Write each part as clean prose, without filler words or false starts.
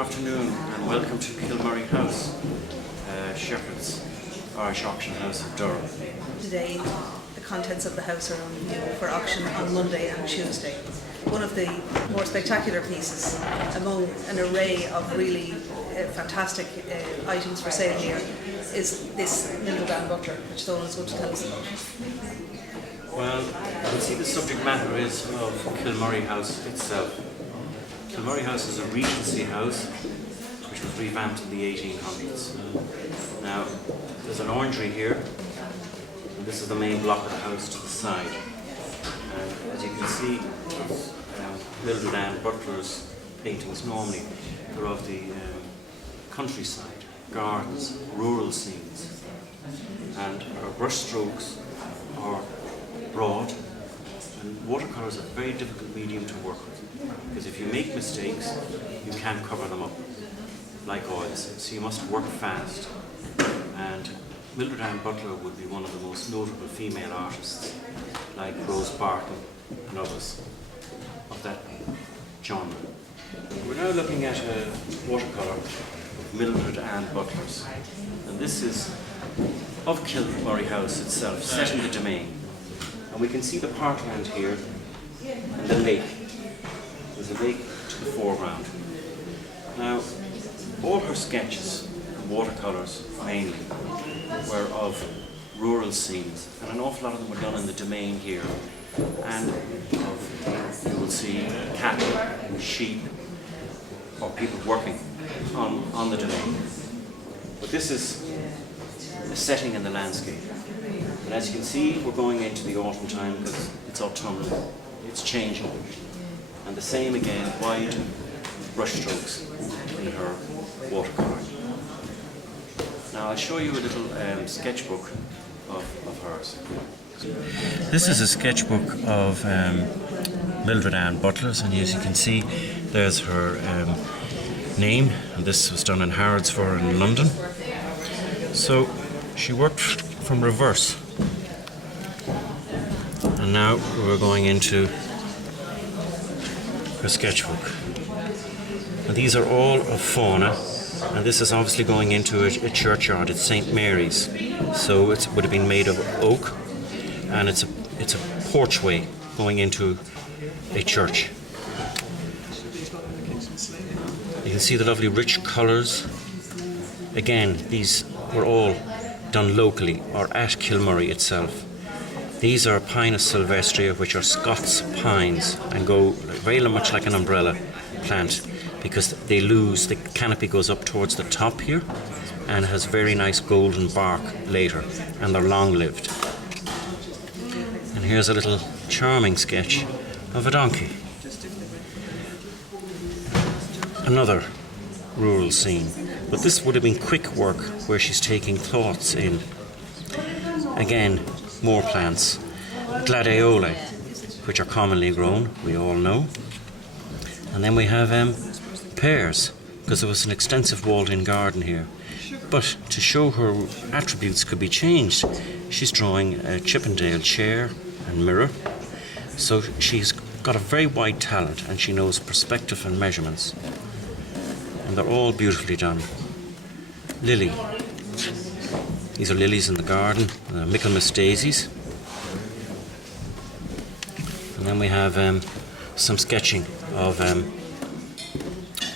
afternoon and welcome to KILMURRY House, Shepherd's Irish Auction House of Durham. Today the contents of the house are on view for auction on Monday and Tuesday. One of the more spectacular pieces among an array of really fantastic items for sale here is this Mildred Anne Butler, which Donal is going to tell us about. Well, you can see the subject matter is of KILMURRY House itself. KILMURRY House is a Regency house which was revamped in the 1800s. Now, there's an orangery here, and this is the main block of the house to the side. And as you can see, Mildred Anne Butler's paintings normally are of the countryside, gardens, rural scenes, and her brushstrokes are broad, and watercolours are a very difficult medium to work with, because if you make mistakes, you can't cover them up like oils, so you must work fast. And Mildred Anne Butler would be one of the most notable female artists, like Rose Barton and others of that genre. We're now looking at a watercolour of Mildred Anne Butler's, and this is of KILMURRY House itself, set in the domain. And we can see the parkland here and the lake. There's a lake to the foreground. Now, all her sketches, watercolours mainly, were of rural scenes, and an awful lot of them were done in the domain here. And you will see cattle, sheep, or people working on the domain. But this is a setting in the landscape. And as you can see, we're going into the autumn time because it's autumnal, it's changing. And the same again, wide brushstrokes in her watercolour. Now I'll show you a little sketchbook of hers. This is a sketchbook of Mildred Anne Butler's, and as you can see, there's her name, and this was done in Harrods for her in London. So she worked from reverse. And now we're going into her sketchbook. And these are all of fauna, and this is obviously going into a churchyard. It's St. Mary's, so it would have been made of oak, and it's a porchway going into a church. You can see the lovely rich colours. Again, these were all done locally or at KILMURRY itself. These are Pinus sylvestria, which are Scots pines, and go very much like an umbrella plant, because they lose, the canopy goes up towards the top here and has very nice golden bark later, and they're long-lived. And here's a little charming sketch of a donkey. Another rural scene, but this would have been quick work where she's taking thoughts in. Again, more plants, gladioli, which are commonly grown, we all know. And then we have pears, because there was an extensive walled-in garden here. But to show her attributes could be changed, she's drawing a Chippendale chair and mirror. So she's got a very wide talent, and she knows perspective and measurements. And they're all beautifully done. Lily. These are lilies in the garden, Michaelmas daisies. And then we have some sketching of,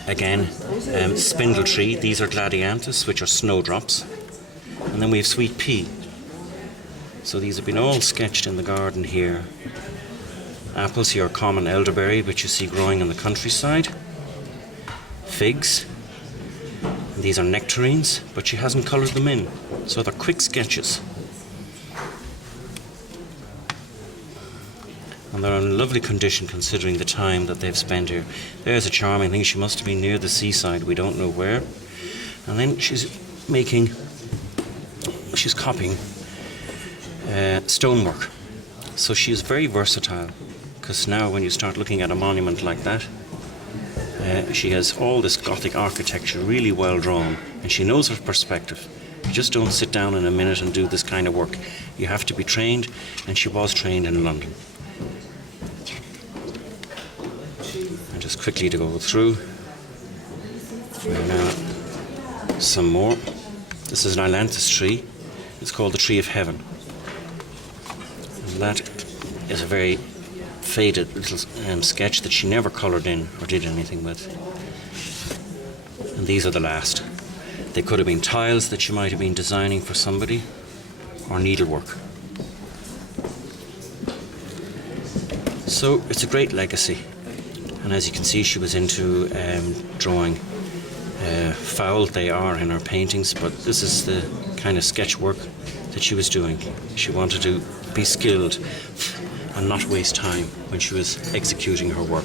again, spindle tree. These are gladianthus, which are snowdrops. And then we have sweet pea. So these have been all sketched in the garden here. Apples here are common elderberry, which you see growing in the countryside. Figs. These are nectarines, but she hasn't coloured them in, so they're quick sketches. And they're in lovely condition considering the time that they've spent here. There's a charming thing, she must have been near the seaside, we don't know where. And then she's copying stonework. So she is very versatile, because now when you start looking at a monument like that, she has all this Gothic architecture really well drawn, and she knows her perspective. You just don't sit down in a minute and do this kind of work. You have to be trained, and she was trained in London. And just quickly to go through. Now, some more. This is an ailanthus tree. It's called the Tree of Heaven. And that is a very faded little sketch that she never coloured in or did anything with. And these are the last. They could have been tiles that she might have been designing for somebody, or needlework. So it's a great legacy. And as you can see, she was into drawing. Foul they are in her paintings, but this is the kind of sketch work that she was doing. She wanted to be skilled and not waste time when she was executing her work.